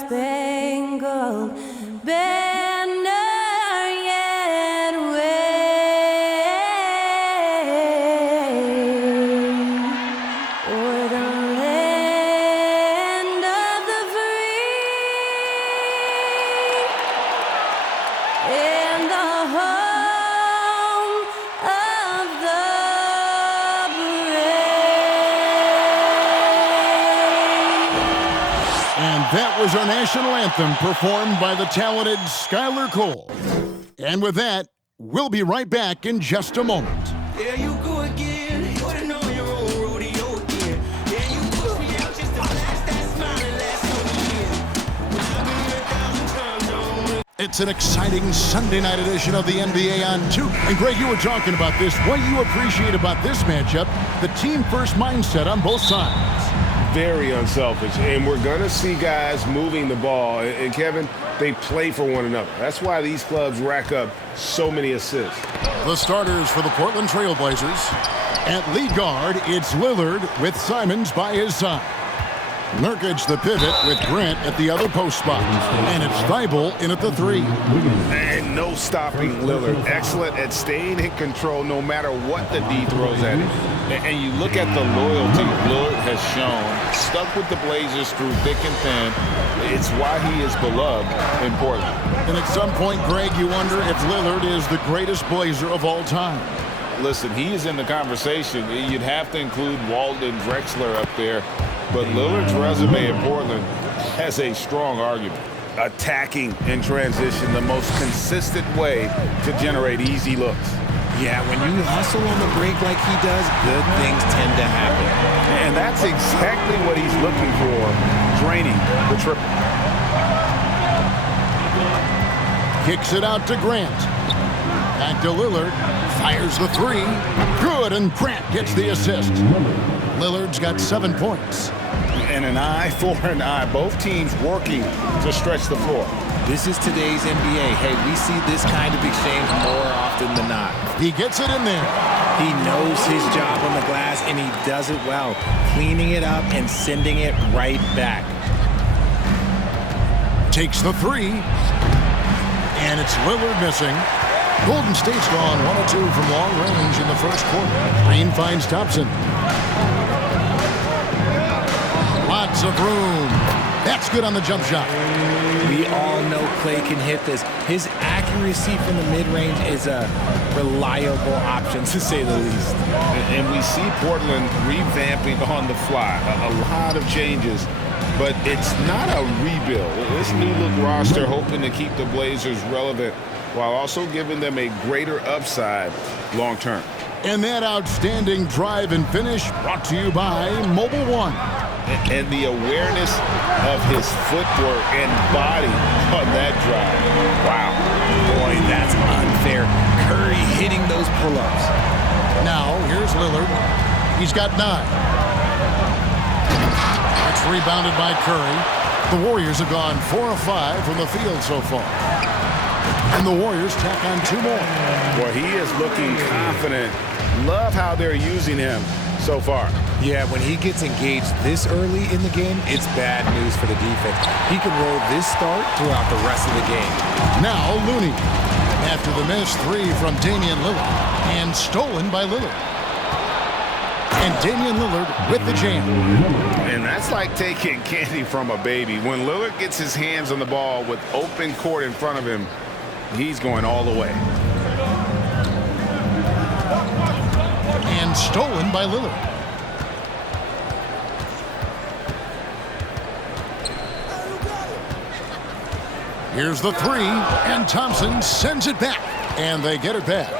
star-spangled banner yet wave o'er the land of the free and the home of the And that was our national anthem performed by the talented Skylar Cole. And with that, we'll be right back in just a moment. There you go again, putting on your own rodeo again. Yeah, you push me out just to flash that smile and last on the year. I've been here 1,000 times on. It's an exciting Sunday night edition of the NBA on 2. And Greg, you were talking about this. What you appreciate about this matchup, the team-first mindset on both sides. Very unselfish, and we're going to see guys moving the ball. And Kevin, they play for one another. That's why these clubs rack up so many assists. The starters for the Portland Trail Blazers. At lead guard, it's Lillard with Simons by his side. Nurkic the pivot with Grant at the other post spot. And it's Thibault in at the 3. And no stopping Lillard. Excellent at staying in control no matter what the D throws at him. And you look at the loyalty Lillard has shown, stuck with the Blazers through thick and thin. It's why he is beloved in Portland. And at some point, Greg, you wonder if Lillard is the greatest Blazer of all time. Listen, he is in the conversation. You'd have to include Walden Drexler up there. But Lillard's resume in Portland has a strong argument. Attacking in transition, the most consistent way to generate easy looks. Yeah, when you hustle on the break like he does, good things tend to happen. And that's exactly what he's looking for, draining the triple. Kicks it out to Grant. Back to Lillard. Fires the 3. Good, and Grant gets the assist. Lillard's got 7 points. And an eye for an eye. Both teams working to stretch the floor. This is today's NBA. Hey, we see this kind of exchange more often than not. He gets it in there. He knows his job on the glass, and he does it well, cleaning it up and sending it right back. Takes the 3. And it's Lillard missing. Golden State's gone 1 of 2 from long range in the first quarter. Green finds Thompson. Lots of room. That's good on the jump shot. We all know Clay can hit this. His accuracy from the mid-range is a reliable option, to say the least. And we see Portland revamping on the fly. A lot of changes, but it's not a rebuild. This new-look roster hoping to keep the Blazers relevant while also giving them a greater upside long-term. And that outstanding drive and finish brought to you by Mobile One. And the awareness of his footwork and body on that drive. Wow. Boy, that's unfair. Curry hitting those pull-ups. Now, here's Lillard. He's got 9. That's rebounded by Curry. The Warriors have gone 4 of 5 from the field so far. And the Warriors tack on 2 more. Boy, he is looking confident. Love how they're using him so far. Yeah, when he gets engaged this early in the game, it's bad news for the defense. He can roll this start throughout the rest of the game. Now Looney. After the missed 3 from Damian Lillard. And stolen by Lillard. And Damian Lillard with the jam. And that's like taking candy from a baby. When Lillard gets his hands on the ball with open court in front of him, he's going all the way. And stolen by Lillard. Here's the 3, and Thompson sends it back. And they get it back.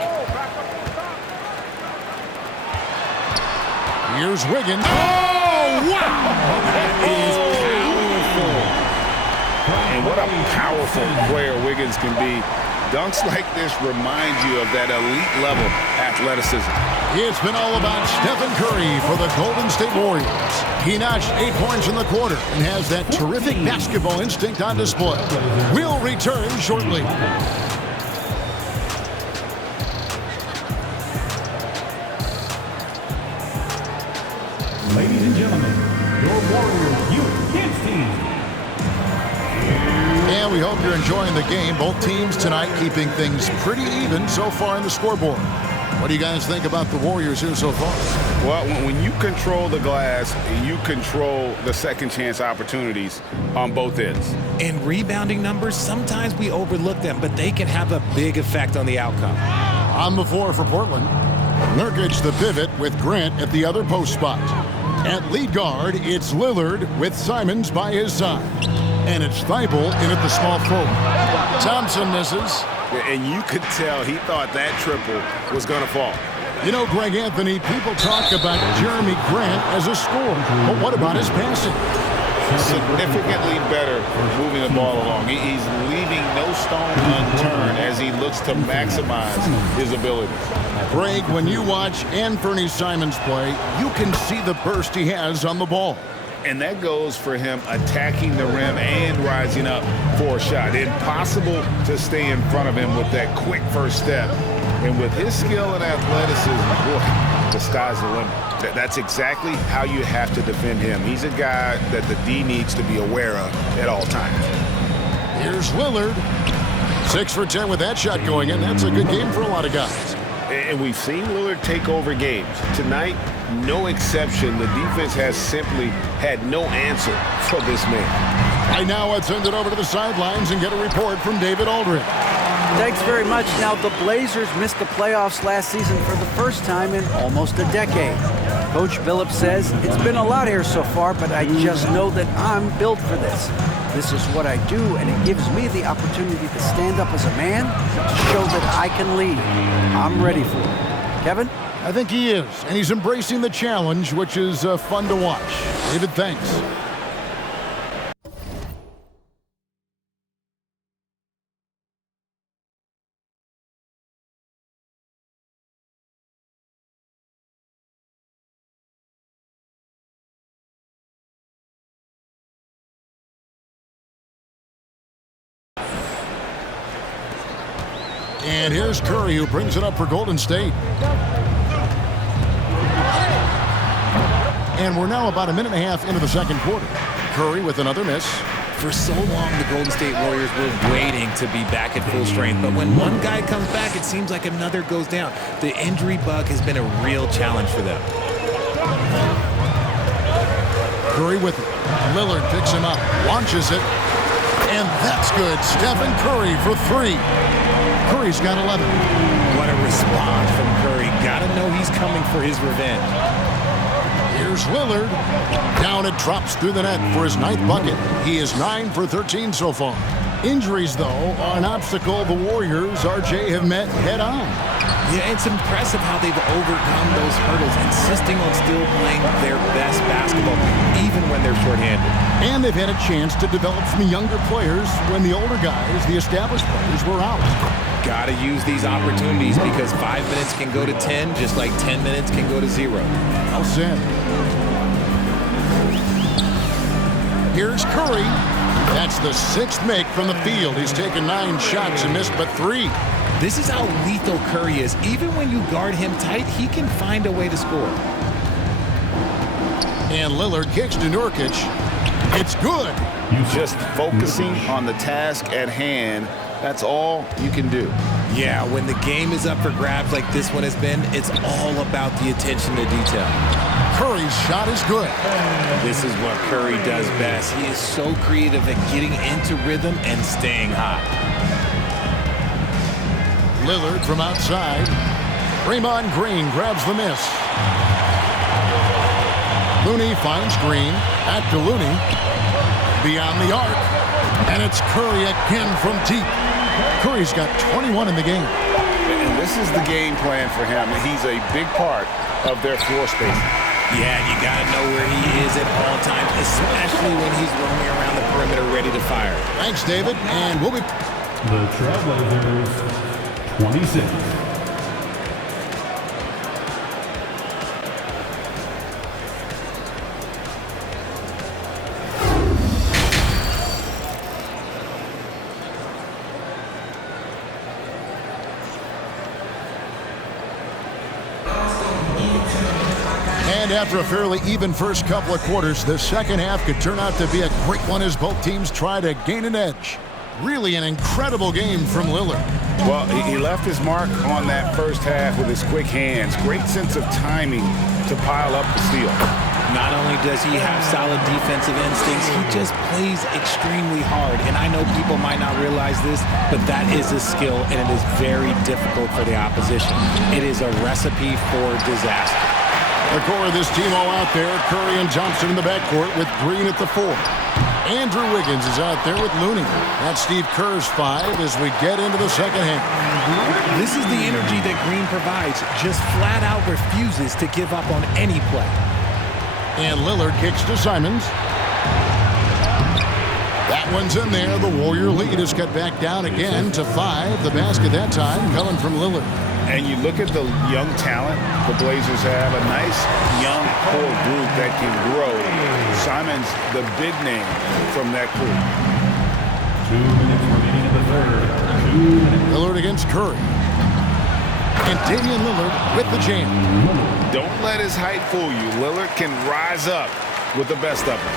Here's Wiggins. Oh, wow! That is powerful. And what a powerful player Wiggins can be. Dunks like this remind you of that elite level athleticism. It's been all about Stephen Curry for the Golden State Warriors. He notched 8 points in the quarter and has that terrific basketball instinct on display. We'll return shortly. Ladies and gentlemen, your Warriors Youth Kids team. Well, we hope you're enjoying the game. Both teams tonight keeping things pretty even so far in the scoreboard. What do you guys think about the Warriors here so far? Well, when you control the glass, you control the second chance opportunities on both ends. In rebounding numbers, sometimes we overlook them, but they can have a big effect on the outcome. On the floor for Portland, Nurkic the pivot with Grant at the other post spot. At lead guard, it's Lillard with Simons by his side. And it's Thibault in at the small forward. Thompson misses. And you could tell he thought that triple was going to fall. You know, Greg Anthony, people talk about Jeremy Grant as a scorer. But what about his passing? Significantly better moving the ball along. He's leaving no stone unturned as he looks to maximize his abilities. Greg, when you watch Anthony Simons play, you can see the burst he has on the ball. And that goes for him attacking the rim and rising up for a shot. Impossible to stay in front of him with that quick first step. And with his skill and athleticism, boy, the sky's the limit. That's exactly how you have to defend him. He's a guy that the D needs to be aware of at all times. Here's Lillard. 6 for 10 with that shot going in. That's a good game for a lot of guys. And we've seen Lillard take over games. Tonight, no exception. The defense has simply had no answer for this man. Right now, let's send it over to the sidelines and get a report from David Aldridge. Thanks very much. Now, the Blazers missed the playoffs last season for the first time in almost a decade. Coach Billups says, it's been a lot here so far, but I just know that I'm built for this. This is what I do, and it gives me the opportunity to stand up as a man to show that I can lead. I'm ready for it. Kevin? I think he is, and he's embracing the challenge, which is fun to watch. David, thanks. And here's Curry, who brings it up for Golden State. And we're now about a minute and a half into the second quarter. Curry with another miss. For so long, the Golden State Warriors were waiting to be back at full strength. But when one guy comes back, it seems like another goes down. The injury bug has been a real challenge for them. Curry with it. Lillard picks him up, launches it. And that's good. Stephen Curry for 3. Curry's got 11. What a response from Curry. Gotta know he's coming for his revenge. Here's Lillard. Down it drops through the net for his 9th bucket. He is 9 for 13 so far. Injuries, though, are an obstacle the Warriors, RJ, have met head-on. Yeah, it's impressive how they've overcome those hurdles, insisting on still playing their best basketball, even when they're shorthanded. And they've had a chance to develop some younger players when the older guys, the established players, were out. Gotta use these opportunities because 5 minutes can go to 10, just like 10 minutes can go to 0. Well said. Here's Curry. That's the 6th make from the field. He's taken 9 shots and missed but 3. This is how lethal Curry is. Even when you guard him tight, he can find a way to score. And Lillard kicks to Nurkic. It's good. Just focusing on the task at hand, that's all you can do. Yeah, when the game is up for grabs like this one has been, it's all about the attention to detail. Curry's shot is good. This is what Curry does best. He is so creative at getting into rhythm and staying hot. Lillard from outside. Draymond Green grabs the miss. Looney finds Green. Back to Looney. Beyond the arc. And it's Curry again from deep. Curry's got 21 in the game. And this is the game plan for him. He's a big part of their floor space. Yeah, you got to know where he is at all times, especially when he's roaming around the perimeter ready to fire. Thanks, David. And we'll be... The Trailblazers, 26. And after a fairly even first couple of quarters, the second half could turn out to be a great one as both teams try to gain an edge. Really an incredible game from Lillard. Well, he left his mark on that first half with his quick hands. Great sense of timing to pile up the steal. Not only does he have solid defensive instincts, he just plays extremely hard. And I know people might not realize this, but that is a skill, and it is very difficult for the opposition. It is a recipe for disaster. The core of this team all out there. Curry and Thompson in the backcourt with Green at the 4. Andrew Wiggins is out there with Looney. That's Steve Kerr's 5 as we get into the second half. This is the energy that Green provides, just flat out refuses to give up on any play. And Lillard kicks to Simons. That one's in there. The Warrior lead is cut back down again to 5. The basket that time coming from Lillard. And you look at the young talent the Blazers have, a nice young core group that can grow. Simon's the big name from that group. 2 minutes remaining in the third. 2 minutes. Lillard against Curry. And Damian Lillard with the jam. Don't let his height fool you. Lillard can rise up with the best of them.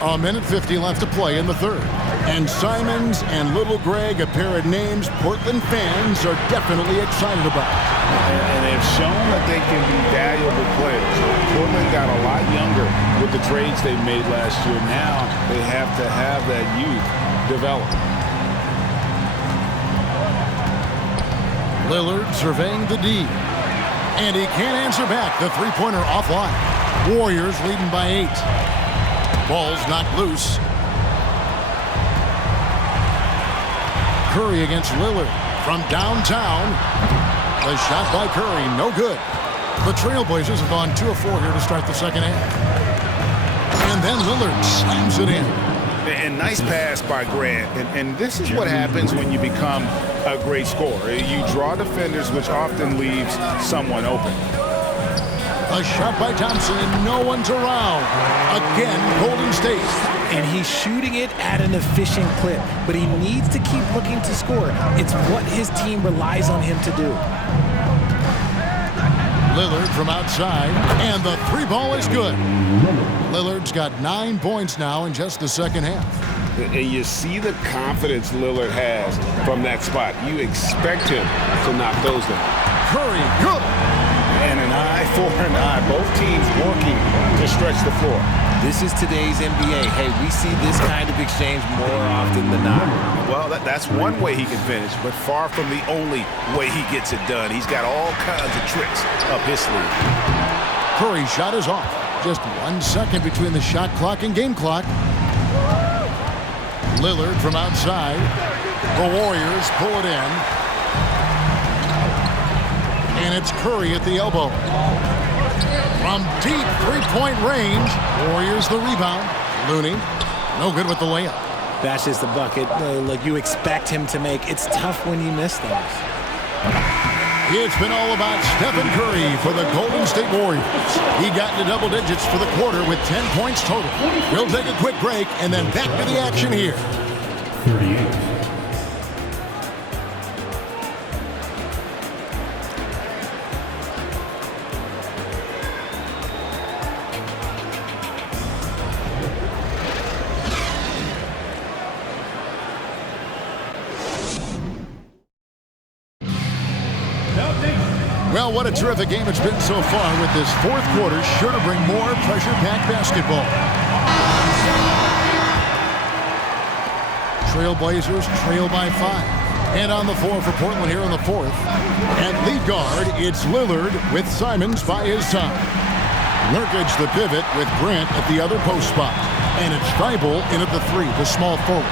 A minute 50 left to play in the third. And Simons and Little Greg, a pair of names Portland fans are definitely excited about. And they've shown that they can be valuable players. Portland got a lot younger with the trades they made last year. Now they have to have that youth develop. Lillard surveying the D. And he can't answer back. The three-pointer offline. Warriors leading by 8. Ball's knocked loose. Curry against Lillard from downtown. The shot by Curry, no good. The Trailblazers have gone 2 of 4 here to start the second half. And then Lillard slams it in. And nice pass by Grant. And this is what happens when you become a great scorer. You draw defenders, which often leaves someone open. A shot by Thompson, and no one's around. Again, Golden State. And he's shooting it at an efficient clip, but he needs to keep looking to score. It's what his team relies on him to do. Lillard from outside, and the 3 ball is good. Lillard's got 9 points now in just the second half. And you see the confidence Lillard has from that spot. You expect him to knock those down. Curry, good. And an eye for an eye. Both teams working to stretch the floor. This is today's NBA. Hey, we see this kind of exchange more often than not. Well, that's one way he can finish, but far from the only way he gets it done. He's got all kinds of tricks up his sleeve. Curry's shot is off. Just 1 second between the shot clock and game clock. Lillard from outside. The Warriors pull it in. And it's Curry at the elbow. From deep three-point range, Warriors the rebound. Looney, no good with the layup. That's just a bucket. Like you expect him to make. It's tough when you miss those. It's been all about Stephen Curry for the Golden State Warriors. He got into double digits for the quarter with 10 points total. We'll take a quick break and then back to the action here. 38. Well, what a terrific game it's been so far with this fourth quarter. Sure to bring more pressure-packed basketball. Trailblazers trail by 5. And on the floor for Portland here in the fourth. At lead guard, it's Lillard with Simons by his side. Nurkic the pivot with Grant at the other post spot. And it's Thibault in at the 3, the small forward.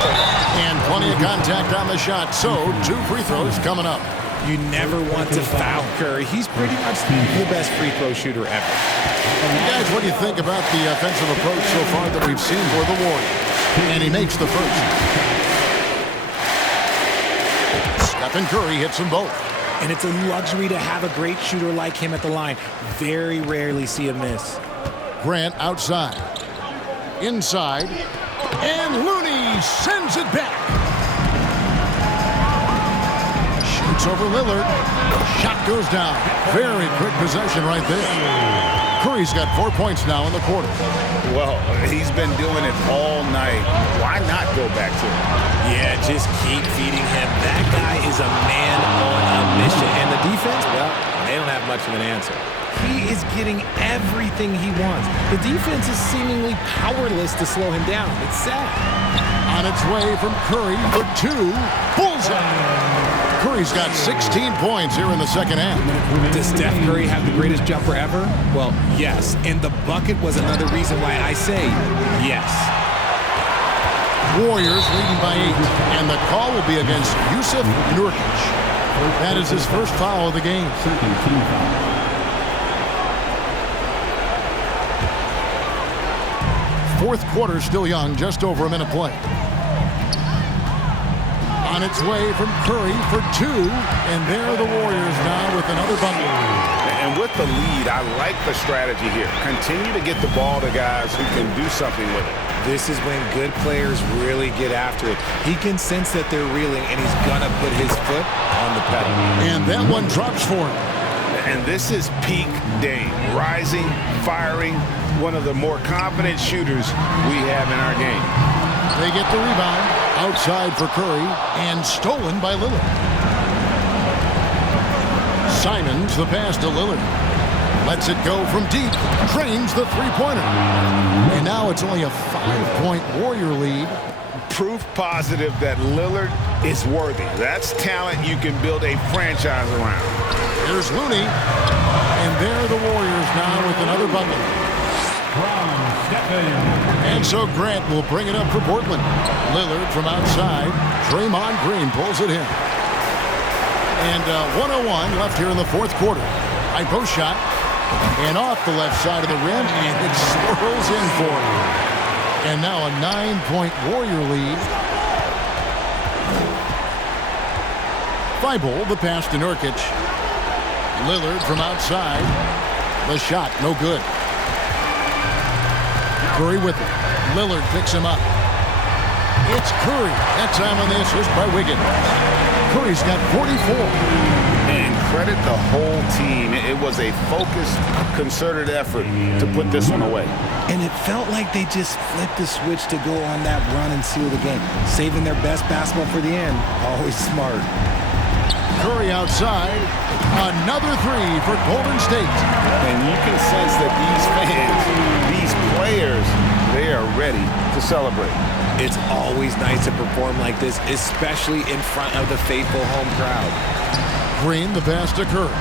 And plenty of contact on the shot, so 2 free throws coming up. You never want to foul Curry. He's pretty much the best free throw shooter ever. Guys, what do you think about the offensive approach so far that we've seen for the Warriors? And he makes the first. Stephen Curry hits them both. And it's a luxury to have a great shooter like him at the line. Very rarely see a miss. Grant outside. Inside. And Looney sends it back. Shoots over Lillard. Shot goes down. Very quick possession right there. Curry's got 4 points now in the quarter. Well, he's been doing it all night. Why not go back to him? Yeah, just keep feeding him. That guy is a man on a mission. And the defense, well, they don't have much of an answer. He is getting everything he wants. The defense is seemingly powerless to slow him down. It's sad. On its way from Curry for 2. Bullseye. Curry's got 16 points here in the second half. Does Steph Curry have the greatest jumper ever? Well, yes. And the bucket was another reason why I say yes. Warriors leading by 8. And the call will be against Yusuf Nurkic. That is his first foul of the game. Second team foul. Fourth quarter still young, just over a minute play. On its way from Curry for 2, and there are the Warriors now with another bucket. And with the lead, I like the strategy here. Continue to get the ball to guys who can do something with it. This is when good players really get after it. He can sense that they're reeling, and he's going to put his foot on the pedal. And that one drops for him. And this is peak Dame. Rising, firing, one of the more confident shooters we have in our game. They get the rebound outside for Curry and stolen by Lillard. Simons the pass to Lillard. Lets it go from deep. Drains the three-pointer. And now it's only a 5-point Warrior lead. Proof positive that Lillard is worthy. That's talent you can build a franchise around. Here's Looney. And there are the Warriors now with another bucket. And so Grant will bring it up for Portland. Lillard from outside. Draymond Green pulls it in. And 1:01 left here in the fourth quarter. High post shot. And off the left side of the rim. And it swirls in for him. And now a 9-point Warrior lead. Thibault the pass to Nurkic. Lillard from outside. The shot no good. Curry with it. Lillard picks him up. It's Curry. That time on the assist by Wiggins. Curry's got 44. And credit the whole team. It was a focused, concerted effort to put this one away. And it felt like they just flipped the switch to go on that run and seal the game. Saving their best basketball for the end. Always smart. Curry outside. Another 3 for Golden State. And you can sense that these fans, these players, they are ready to celebrate. It's always nice to perform like this, especially in front of the faithful home crowd. Green the pass to Curry.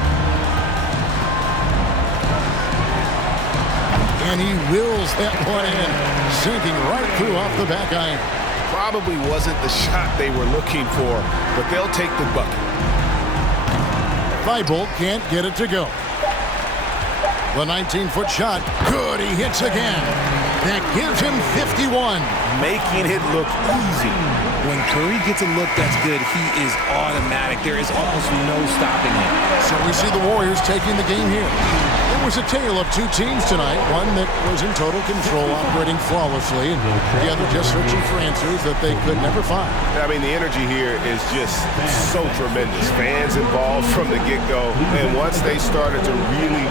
And he wills that one in, sinking right through off the back iron. Probably wasn't the shot they were looking for, but they'll take the bucket. Thibault can't get it to go. The 19-foot shot. Good, he hits again. That gives him 51. Making it look easy. When Curry gets a look that's good, he is automatic. There is almost no stopping him. So we see the Warriors taking the game here. It was a tale of two teams tonight. One that was in total control, operating flawlessly, and the other just searching for answers that they could never find. I mean, the energy here is just so tremendous. Fans involved from the get-go, and once they started to really